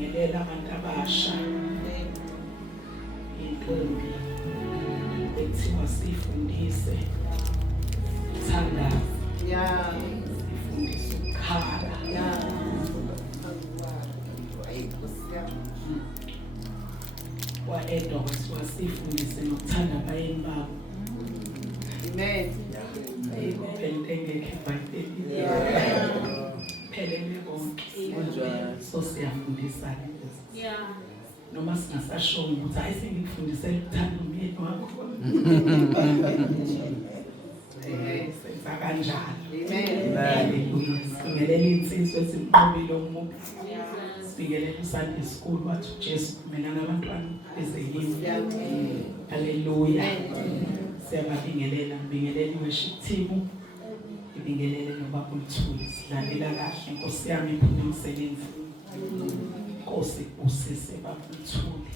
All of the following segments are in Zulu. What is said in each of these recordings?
sibingelela abantu abasha intombi ekuthiwa sifundise uthandaza sifundise ukukhala wa-edwa kwathiwa sifundise nokuthanda abayeni babo. Amen. Engekho ebhayibhelini phelele konke, so siyafundisana noma singasasho ukuthi hayi sengikufundisela ukuthanda umyeni wakho. Senza kanjalo. Haleluya. Sibingelela insizwa esimqobile omubi. Sibingelela uSunday School wathi uJesu kumela nabantwana bezeyini. Haleluya. Siyabingelela, ngibingelela i-worship team, ngibingelele nobaba uLthuli. Silalela kahle Nkosi yami iphume emsebenzini. Nkosi usise baba uLthuli.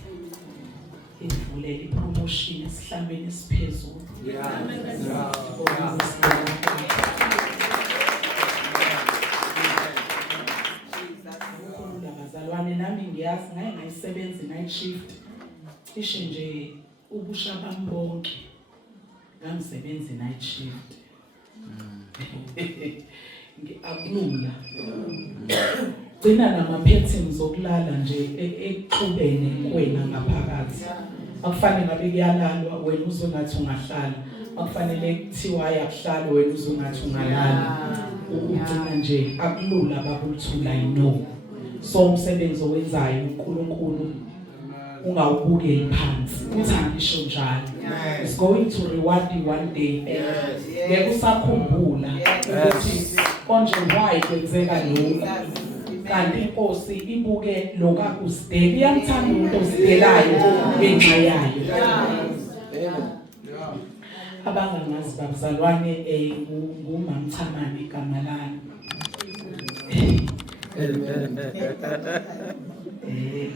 Ivulele ipromotion esihlambeni esiphezulu. Abazalwane nami ngiyazi ngaye ngayisebenza night shift. Ishe nje ubusha bami bonke ngamsebenza night shift. Ngiablula. Gcina nama-patterns okulala nje ekuqhubene kwena ngaphakathi. Akufanele ngabe kuyalalwa wena uzongathi ungahlala. Akufanele kuthiwa ayakuhlala wena uzongathi ungalala. Ugcina nje akulula baba uLthuli I know. So umsebenzi owenzayo uNkulunkulu ungawubukeli phansi. Uthandisho njalo. It's going to reward you one day. Ngeke usakhumbula ukuthi konje why kwenzeka lokho. Kanti inkosi ibuke lokakusidela iyamthanda umuntu osidelayo ngenxa yayo. Abangangazi babazalwane ngumamchamane igama lami.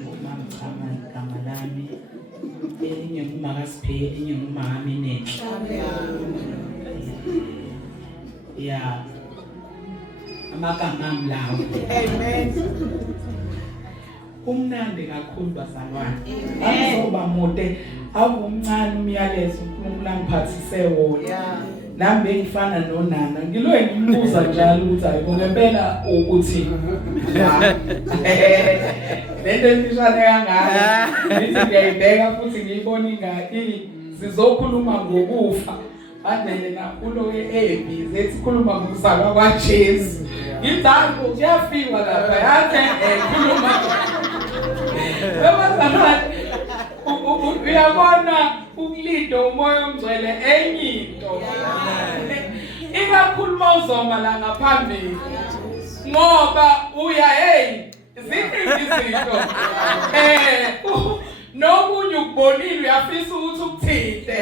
Ngumamchamane igama lami. Elinye ngumakasiphe, elinye ngumamenenhle. Yeah. Amagama amlawo. Amen. Umnandi kakhulu bazalwane. Akuzoba mude awumncane umyalezo uNkulunkulu angiphathise wona. Nami bengifana nonana. Ngiloye ngimbuza njalo ukuthi hayi ngempela ukuthi lento emfishane kangaka. Ngithi ngiyayibheka futhi ngiyibona ingaki sizokhuluma ngokufa. Manje nakulo ke ekhuluma ngokuzalwa kwaJesu. Ngidalwa kuyafika lapha yathi ekhuluma. Webazalwane uyabona ukulindo umoya omgcwele enye into. Ikakhuluma uzoma la ngaphambili. Ngoba uya ziningi izinto. Nomunye ukubonile uyafisa ukuthi ukuthinte.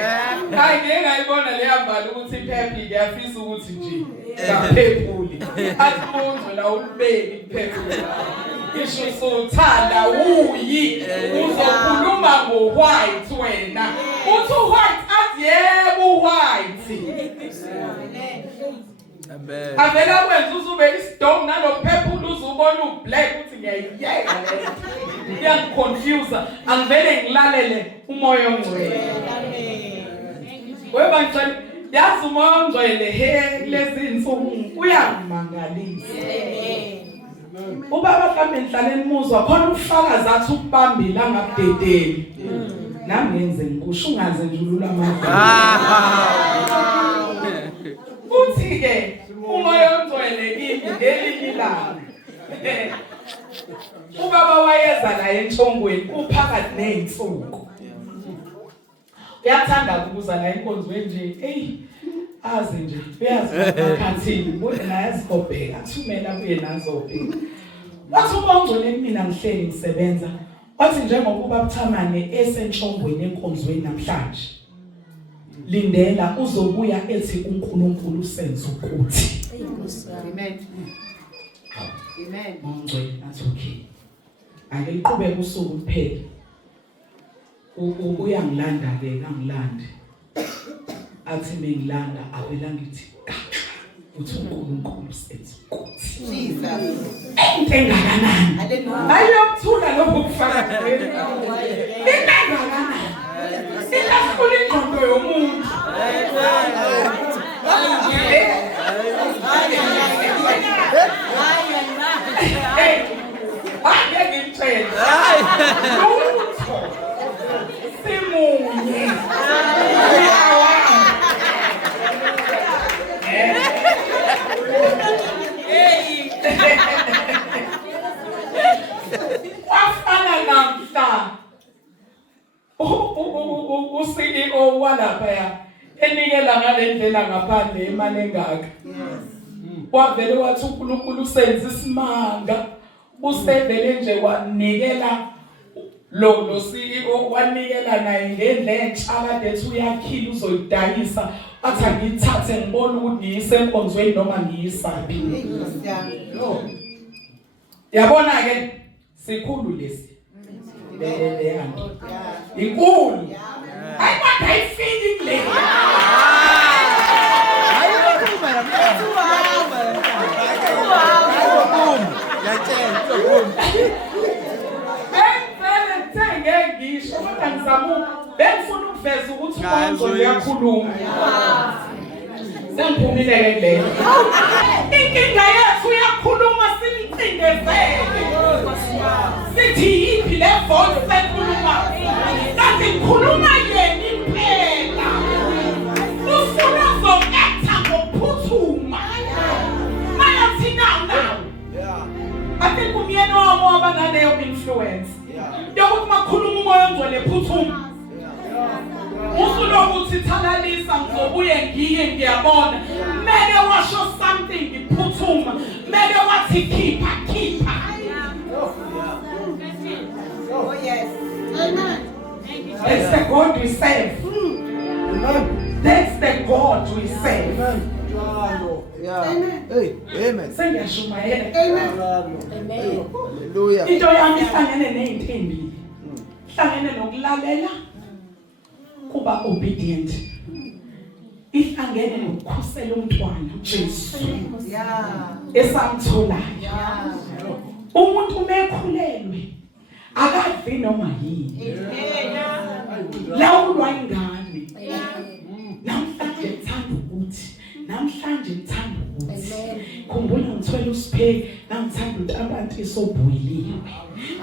Hayi ngeke ngayibona leyambala ukuthi iphephi ngiyafisa ukuthi nje ngaphephuli. Athunzwe la ulibeki iphephi. Isho sothanda uyi uzokhuluma ngo-white wena. Uthi white athi yebo white. Amen. Avela kwenza uzube isidom nalo phephuli uzubona ublack uthi ngiyayiyeka leyo. Iyangiconfuse angivele ngilalele umoya omgcwele. Weba ngicela yazi umoya omgcwele lezi insuku uyangimangalisa. Ubaba mhlawumbe nihlaleni muzwa khona ubufakazi athi ukubambile angabudedeli. Nami ngenze ngikusho ungaze njulula amazwi. Uthi ke umoya omgcwele kimi ngelinye ilanga. Ubaba wayeza la eNtshongweni uphakathi nezinsuku. Uyathanda ukuza la enkonzweni nje azi nje uyazi ngakhathini bona nayasikobheka thumela kuye nazobheka. Wathi ubongcwele kumina ngihleli ngisebenza. Wathi njengokuba Buthamane eseNtshongweni enkonzweni namhlanje. Lindela uzobuya ethi uNkulunkulu usenze ukuthi. Amen. Amen. Mongcwele athi okay. Ake liqhubeke usuku kuphela. Uyangilanda ke ngangilanda. Athi bengilanda avela ngithi uthi uNkulunkulu sethi ukuthi Jesus. engakanani ayokuthula lokho kufaka kuwena engakanani ilahlula ingqondo yomuntu simunye wafana namhla u-CEO walaphaya enikela ngale ndlela ngaphandle imali engaka wavele wathi uNkulunkulu usenze isimanga usevele nje wanikela lo CEO wanikela naye ngendlela entsha kade ethi uyakhila uzoyidayisa athi ngiyithathe ngibona ukuthi ngiyisenkonzweni noma ngiyisaphi yabona ke sikhulu lesi bele yanto inkulu ayikade ayifiki kule ngisho kodwa ngizamu bengifuna ukuveza ukuthi uMoya uyakhuluma sengiphumile ke leyo inkinga yethu uyakhuluma simcindezele sithi yiphi le voice ekhuluma kanti ngikhuluma yena impela ufuna zokuact ngokuphuthuma manje thina nawo ati kumyeni wabo abanaleyo influence yokuthi makhuluma umoya ongcwele phuthuma usulokuthi thalalisa ngizobuye ngiye ngiyabona mele washo something ngiphuthuma mele wathi khipha Oh yes. Amen. That's the God we serve. That's the God we serve. Yeah. Hey, amen. Sengiyashumayela. Amen. Hallelujah. Into yami ihlangene nezinto ezibili. Ihlangene nokulalela kuba obedient. Ihlangene nokukhusela umntwana uJesu. Yeah. Esamtholayo. Yeah. Umuntu mekhulelwe akavi noma yini. Lawulwa ingane. Namhlanje ngithanda ukuthi khumbula ngithwele uSiphe ngithanda ukuthi abantu isobuyiliwe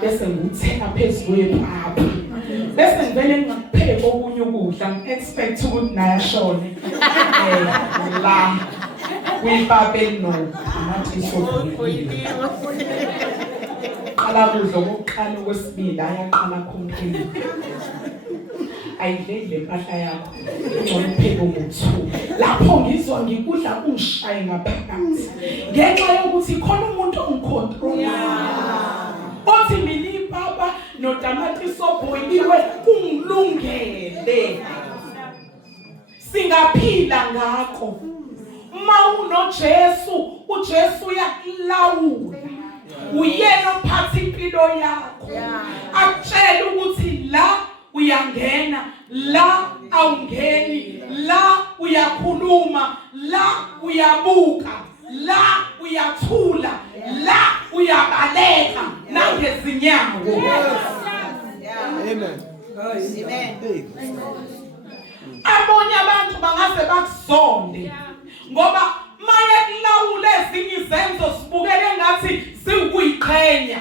bese ngikutheka phezulu kwepapa bese ngivele ngingakupheka okunye ukudla ngi-expect ukuthi naye ashone la kwipapa amathi isobuyiliwe qala kudla okokuqala okwesibili ayaqala khompeni ayidle impahla yakho ngcono upheke umuthu lapho ngizwa ngikudla kungishaye ngaphakathi ngenxa yokuthi khona umuntu ongicontrol othi mina ipapa notamati sobhoyiliwe kungilungele singaphila ngakho uma unoJesu uJesu uyakulawula uyena ophatha impilo yakho akutshela ukuthi la uyangena la awungeni la uyakhuluma la uyabuka la uyathula la uyabaleka nangezinyawo Amen. Amen. abonye abantu bangaze bakusonde ngoba maye kulawula ezinye izenzo sibukele ngathi siwukuyiqhenya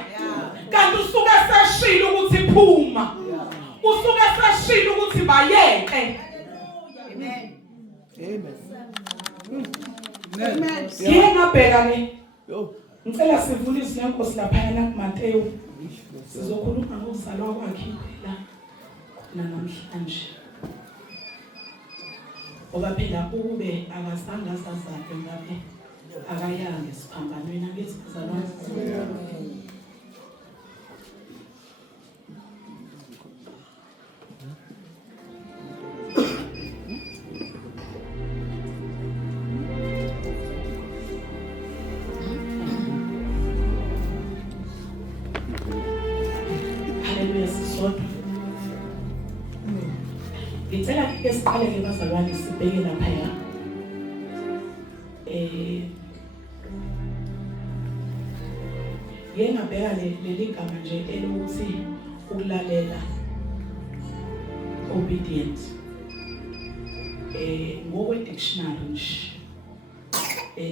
kanti usuke seshila ukuthi phuma usuke seshila ukuthi bayeke Amen. Amen. siye ngabheka le Yo. ngicela sivulise lenkosi lapha kuMateyu sizokhuluma ngozalwa kwakhe phela namhlanje ngoba phela ukube akazange asazaphe ngabe akayanga esiphambanweni angithi kuzalwa Haleluya sisodwa ngicela ke siqale ke bazalwane sibheke lapha ngiyengabheka leli gama nje elokuthi ukulalela, obedient. Ngokwe dictionary nje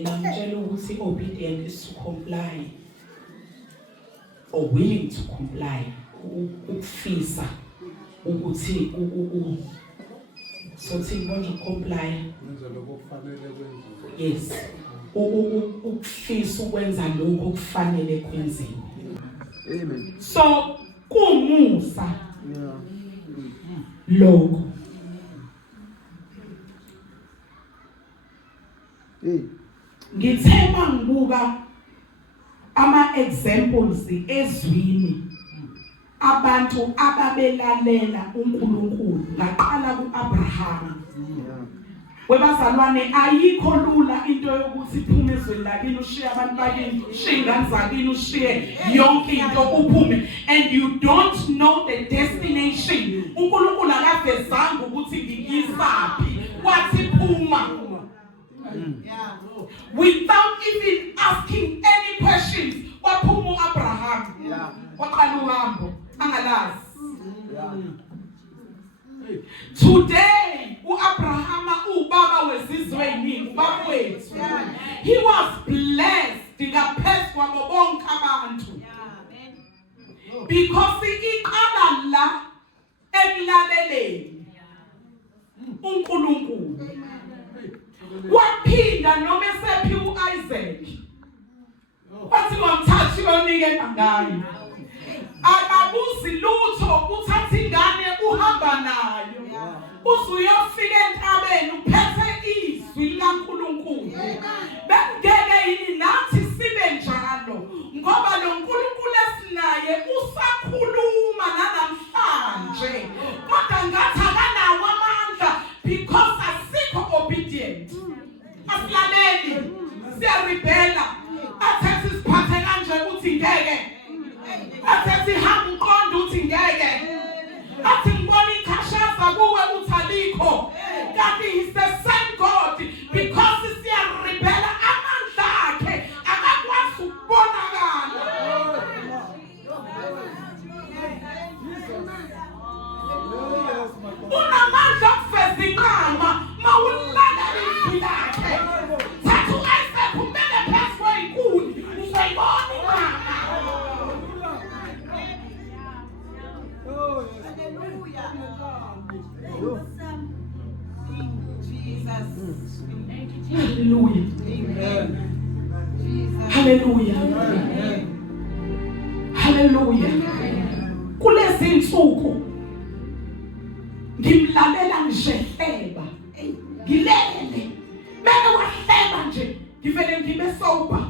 lamtshela ukuthi obedient is to comply or willing to comply, ukufisa ukuthi so ngibona comply, yes, ukufisa ukwenza lokho okufanele kwenziwe. Amen. So kumusa lokho. Ngithema ngibuka ama examples ezwini abantu ababelalela uNkulunkulu ngaqala kuAbraham. Webazalwane ayikho lula into yokuthi uphume ezweni lakini ushiye abantu bakini, ushiye ingane zakini, ushiye yonke into uphume and you don't know the destination. uNkulunkulu akavezanga ukuthi ngiyizaphi, wathi phuma. Without even asking any questions, waphuma uAbraham. Waqala uhambo angalazi. Today, uAbraham ubaba wezizwe eziningi, ubaba wethu. He was blessed ngaphezu kwabo bonke abantu. Because iqala la ekulaleleni uNkulunkulu. Waphinda noma esephi uIsaac. Wathi ngomthathi onike ngayo. Akabuzi lutho, uthatha ingane uhamba nayo. Uzuyofika entabeni uphethe izwi likaNkulunkulu. Bengeke yini nathi sibe njalo ngoba lo nkulunkulu esinaye usakhuluma namhlanje. Kodwa ngathi akanawo amandla because asikho obedient. Asilaleli, siyarebella. Athi siphathe kanje uthi ngeke. Athi hamba uqonda uthi ngeke. Athi ngibona ikhashasa kuwe uthi alikho. Kanti is the same God because siyarebella amandla akhe akakwazi ukubonakala. Unamandla okufeza inqama mawulalela izwi lakhe. Thatha uIsaac umbeke phezu kweyinkuni uzoyibona inqama. Hallelujah. Hallelujah. Hallelujah. Kulezi insuku ngimlalela ngijehleba. Ngilele. Beke wahleba nje. Ngivele ngibe sober.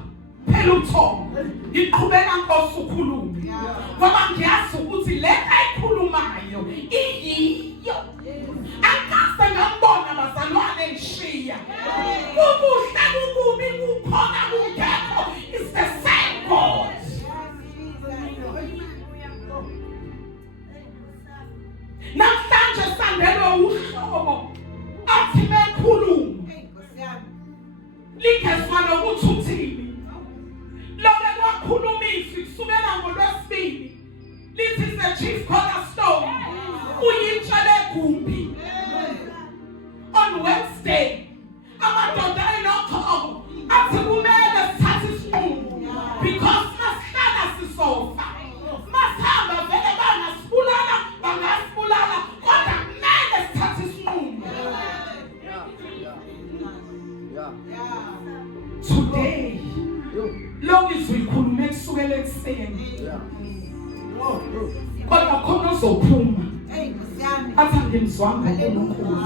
Phela uthombo. Ngiqhubeka ngosukhuluma. Ngoba ngiyazi ukuthi le ayikhulumayo iyiyo. Akase ngambona bazalwane ngishiya. Kubuhle kukubi kukhona kungekho. It's the same God. Namhlanje sandelwe uhlobo athi mekhuluma. Likezwa nokuthi uthini. Lokho kwakhulumisa kusukela ngoLwesibili. Lithi is the chief cornerstone. Uyintsha legumbi. On Wednesday, amadoda ayinokho athi kumele sithathe isinqumo because masihlala sisofa. Masihamba vele bangasibulala kodwa kumele sithathe isinqumo. Today, lo izwi likhulume kusukela ekuseni. Kodwa khona uzophuma. Athi ngimzwanga uNkulunkulu.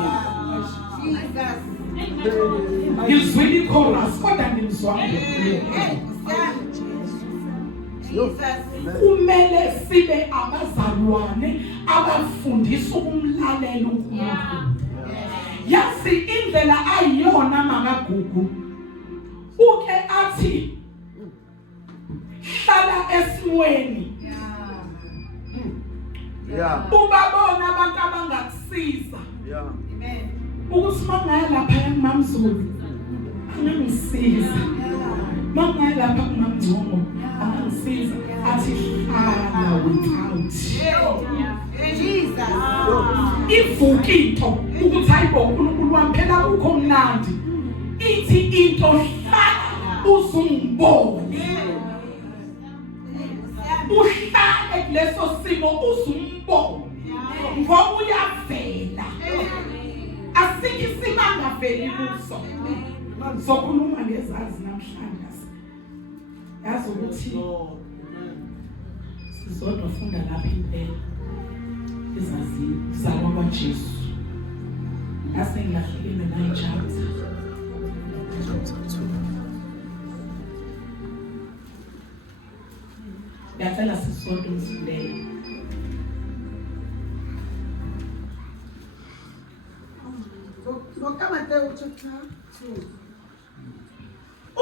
Ngizwile ichorus kodwa ngimzwanga. Kumele sibe abazalwane abafundisa ukumlalela uNkulunkulu. Yazi indlela ayiyona makagugu. Uke athi hlala esimweni. Ubabona abantu abangakusiza. Amen. Ukuthi mangaya lapha eMamzulu angangisiza mangayilapha kungamngcono angangisiza athi hlala without Jesus. ivuka into ukuthi hayibo uNkulunkulu wami phela ukho mnandi ithi into hlala uzumbone uhlale kuleso simo uzumbone ngoba uyavela asikho isimo angaveli kuso sokhuluma ngezazi namhlanje yazi ukuthi sizodwa funda lapha impela izazi zalwa kwaJesu ase ngilahlekile naye chapter ngiyacela sisodwa umfundele ngokaMateyu chapter 2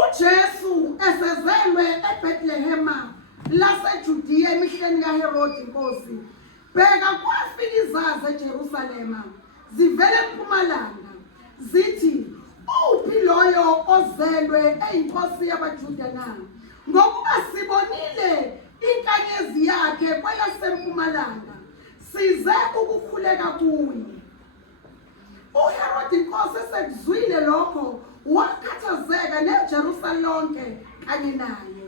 uJesu esezelwe eBethlehema laseJudiya emihleni kaHerodi inkosi bheka kwafika izazi eJerusalema zivele empumalanga zithi uphi loyo ozelwe eyinkosi yabaJuda na ngokuba sibonile inkanyezi yakhe kwelasempumalanga size ukukhuleka kuye uHerodi inkosi esekuzwile lokho wakhathazeka neJerusalema lonke kanye naye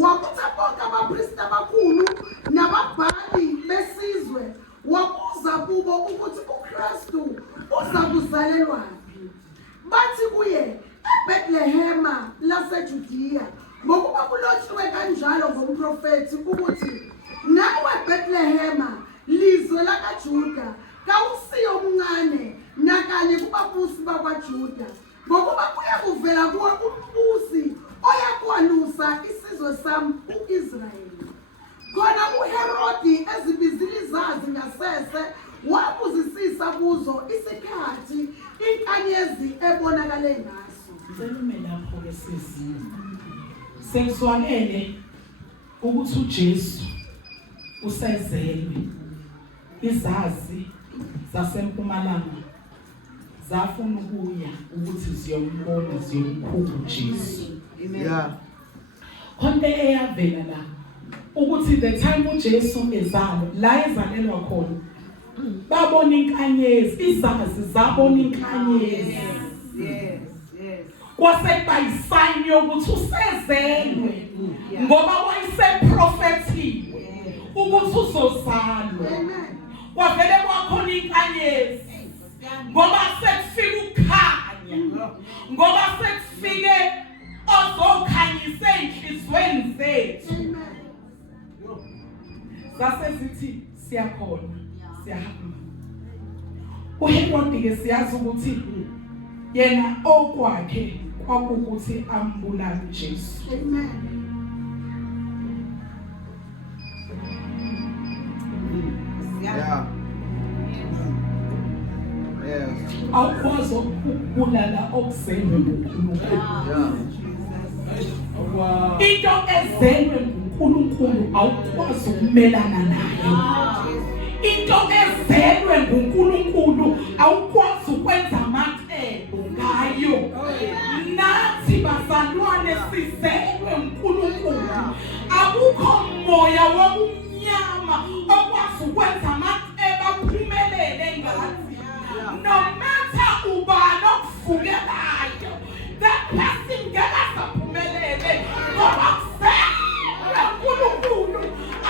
wakutha bonke abapristi abakhulu nababhali besizwe wabuza kubo ukuthi uKristu uza kuzalelwaphi bathi kuye eBethlehema laseJudiya ngokuba kulotshiwe kanjalo ngomprofeti ukuthi nawe Bethlehema lizwe lakaJuda kawusiyo omncane nakanye kubabusi bakwaJuda ngokuba kuyakuvela kuwe umbusi oyakwalusa isizwe sami uIsrayeli khona uHerodi ezibizile izazi ngasese wabuzisisa kuzo isikhathi inkanyezi ebonakale ngaso selume lapho ke sizini sengizwakele ukuthi uJesu usezelwe izazi zasempumalanga zafuna ukuya ukuthi ziyombona ziyomkhulu Jesu Yeah. konke eyavela la ukuthi the time uJesu ezalwa la ezalelwa khona babona inkanyezi izazi zabona inkanyezi Yes. kwase bayisign yokuthi usezelwe ngoba wayeseprofetiwe ukuthi uzozalwa kwavele kwakhona inkanyezi ngoba sekufika ukukhanya ngoba sekufike ozokhanyisa enhlizweni zethu sasesithi siyakhona siyahamba uHerodi ke siyazi ukuthi yena okwakhe kwakukuthi ambulale uJesu Yeah. Yes. awukwazi ukubulala okuzelwe nguNkulunkulu Yeah. into ezelwe nguNkulunkulu awukwazi ukumelana nayo into ezelwe nguNkulunkulu awukwazi ukwenza amacebo ngayo nathi bazalwane sizelwe nguNkulunkulu akukho moya wobumnyama okwazi ukwenza amacebo aphumelele ngathi no matter ubani okuvukelayo that person ngeke asaphumelele ngoba kuzelwe nguNkulunkulu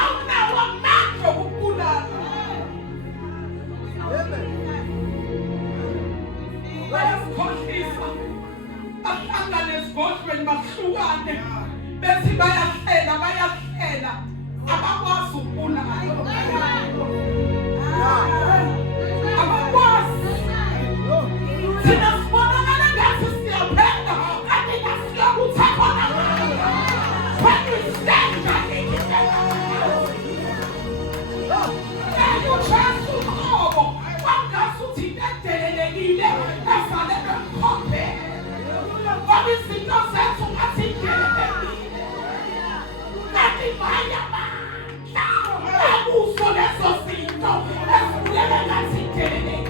awunawo amandla okubulala bayasikhohlisa ahlangane esigodlweni bahlukane bethi bayahlela abakwazi ukubulala abakwazi thina sibonakala ngathi siyaphela kanti nasiyakuthi khona when we stand uJesu uqobo kwangasuthi indelelekile efanele mkhombe ngoba izinto zethu ngathi indelelekile kanti manje amandla akuso lezo zinto ezibulele ngathi indelelekile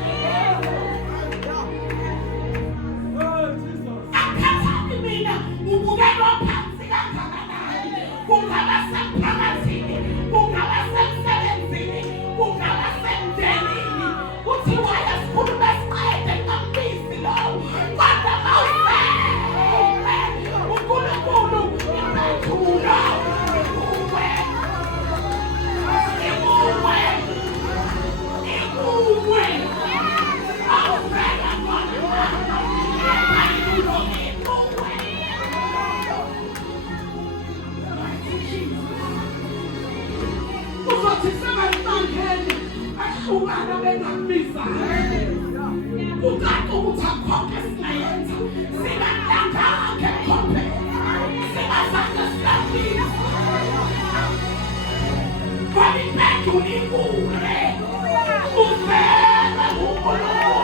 bayahlukana bengambizana ukanti ukuthi akhokhe singayenza singalandanga ekhophela singazange silambile kwaliphendula ikule uvele uNkulunkulu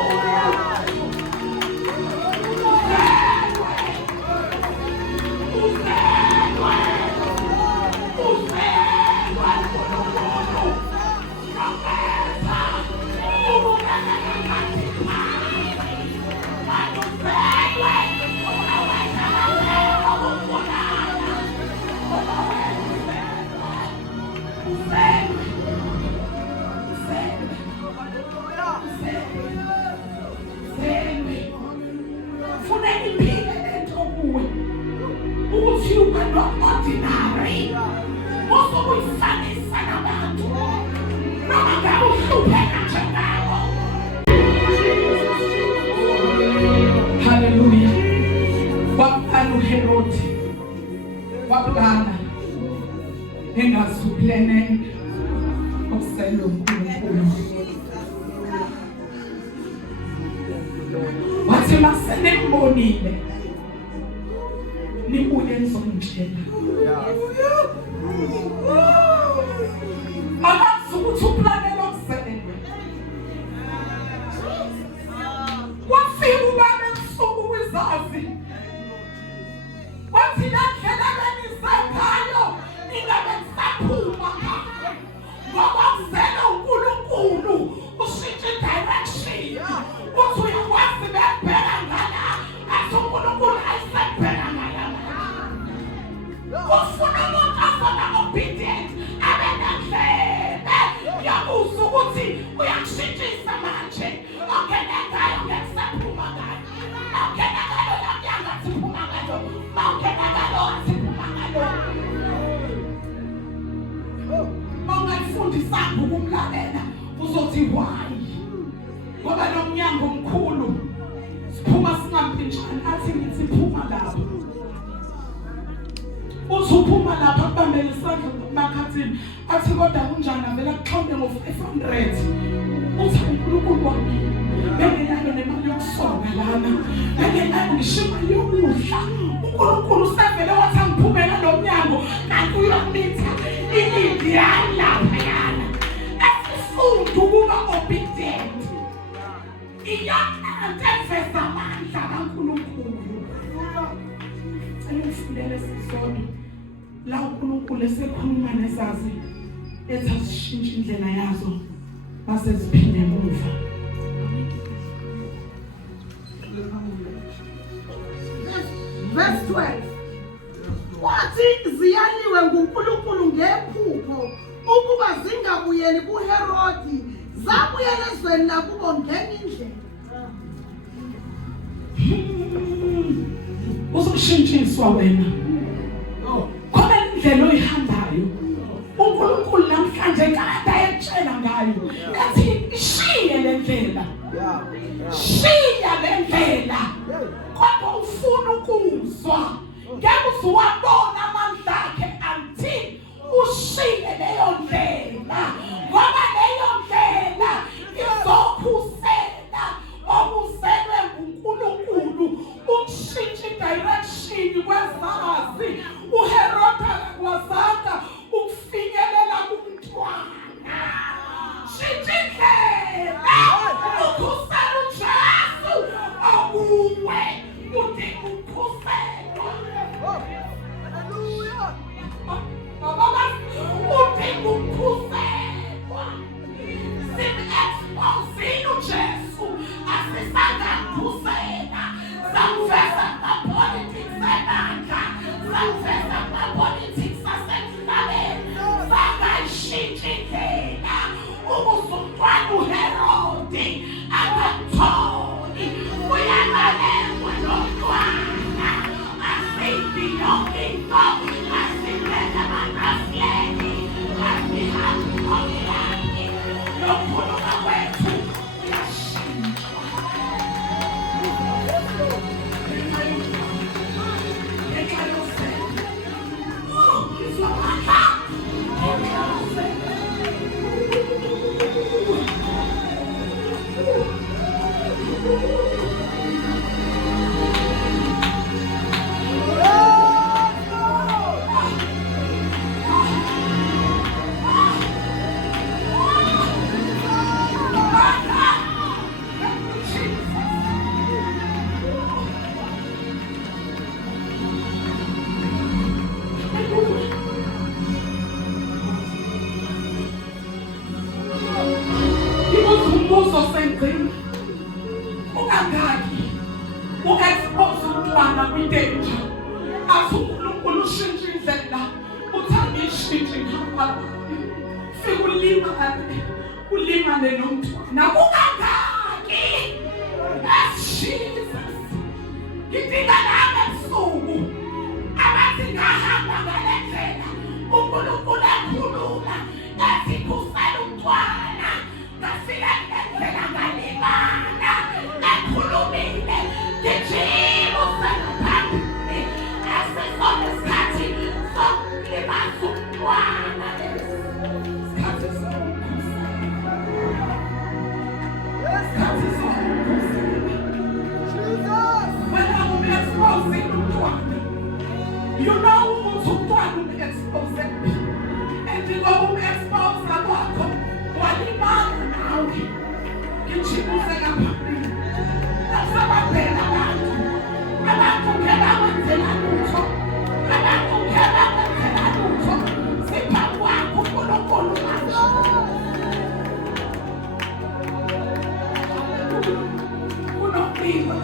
you are not ordinary. Most of us are nabantu. Noma ngabe uhlupheka njengabo. Hallelujah. Waqala uHerodi. Waqala engasuplene okuselo uNkulunkulu. Wathi masenembonile nibuye nizongitshela amazi ukuthi uplanela okuzelwe wafika ubaba ebusuku kwizazi wathi nandlela benizengayo ingabe nisaphuma ngoba kuzela uNkulunkulu ushintshe direction uthi uyakwazi bebheka ngala athi uNkulunkulu ayisebheka ngala ufuna umuntu afana obedient abenandlela yabuza ukuthi uyakushintshisa manje ongene ngayo ngekusaphuma ngayo ongene ngayo yamyanga siphuma ngayo ongene ngayo siphuma ngayo ongayifundisanga ukumlalela uzothi why ngoba lo mnyango omkhulu siphuma singampintshani athi ngithi phuma lapho usuphuma lapha kubambela isandla emakhathini athi kodwa kunjani avela kuxhonde ngo-500 uthi uNkulunkulu wami bengenayo nemali yokusoka lana bengenayo ngisho imali yokudla uNkulunkulu usevele wathi angiphumela lo mnyango kanti uyomitha inidi yami laphayana esifunda ukuba obedient iyona nto eveza amandla kaNkulunkulu Fundele sisodwa la uNkulunkulu esekhuluma nezazi ethi asishintshe indlela yazo base ziphinde emuva. Verse 12 wathi ziyaliwe nguNkulunkulu ngephupho ukuba zingabuyeli kuHerodi zabuyela ezweni lakubo ngenye indlela Uzoshintshiswa wena. Khona indlela oyihambayo. uNkulunkulu namhlanje kade ayetshela ngayo. Ethi ishiye le ndlela. Shiya le ndlela. Kodwa ufuna ukuzwa. Ngeke usuwabona amandla akhe until ushiye leyo ndlela. Ngoba leyo ndlela izokhusela okuzelwe nguNkulunkulu. Ukushintsha direction kwezazi uHerodi kwazaka ukufinyelela kumntwana shintsha indlela ukhusela uJesu akuwe udinga ukukhuselwa haleluya baba udinga ukukhuselwa sin-expose uJesu asisangakhusela Samvesa politics amandla samvesa politics asemhlabeni sakashintsha indlela ubusumntwana uHerodi akatholi uyabalekwa nomntwana asithi yonke into asibeka amanafleni asihambi komlandi lokukhuluma kwethu uyashintshwa umbuzo sengcina. Ungangaki u-expose umntwana kwi-danger. Athi uNkulunkulu ushintshe indlela, uthanda ishintshe ngapha. Fika ulimane nomntwana. Ungangaki. Jesus. Ngidinga nami ebusuku abathi ngahamba ngale ndlela uNkulunkulu ekhuluma ngathi kusela umntwana ngafika ngendlela ngalimana ekhulumile ngijima usela phambili asesona isikhathi sokulimaza umntwana isikhathi you know who's umntwana ume-expose and ngoba ume-expose kwakho walimana nawe ngijimuse ngaphambili nasababhela abantu ngeke bawenzela lutho sipha kwakho uNkulunkulu manje unomlilo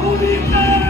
Comunista,